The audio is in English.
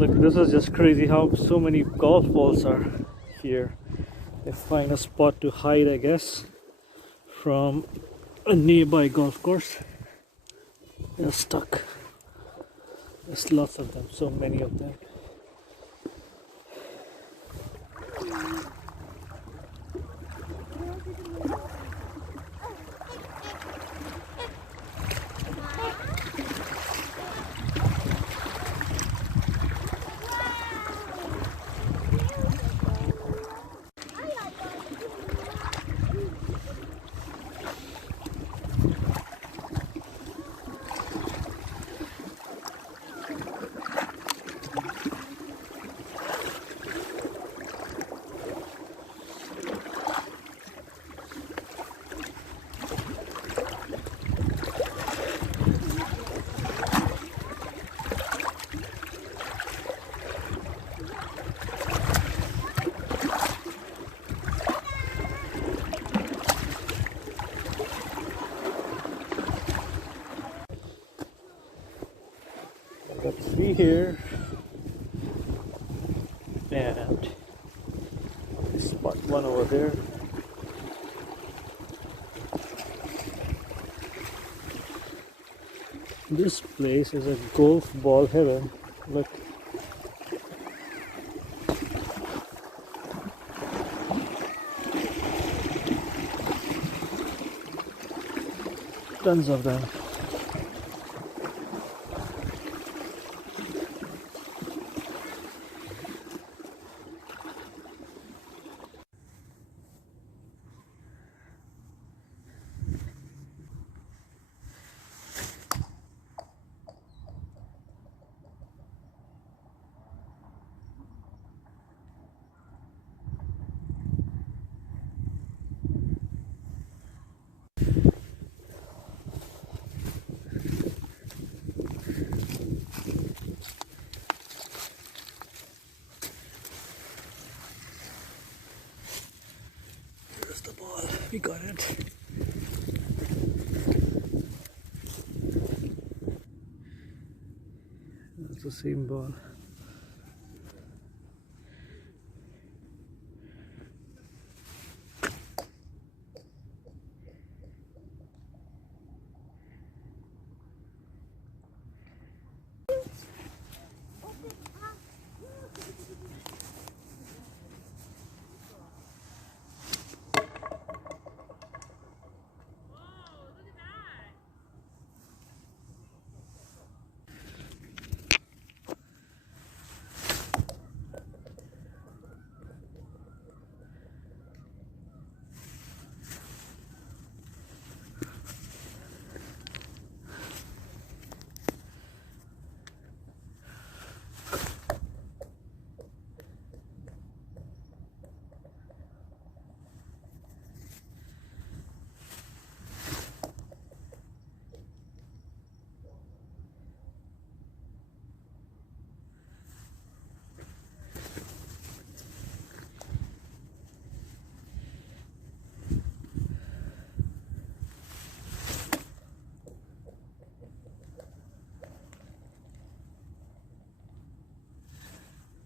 Look, this is just crazy how so many golf balls are here. They find a spot to hide, I guess, from a nearby golf course. They're stuck. There's lots of them, so many of them. Got 3 here, and spot 1 over there. This place is a golf ball heaven. Look. Tons of them. Here's the ball. We got it. That's the same ball.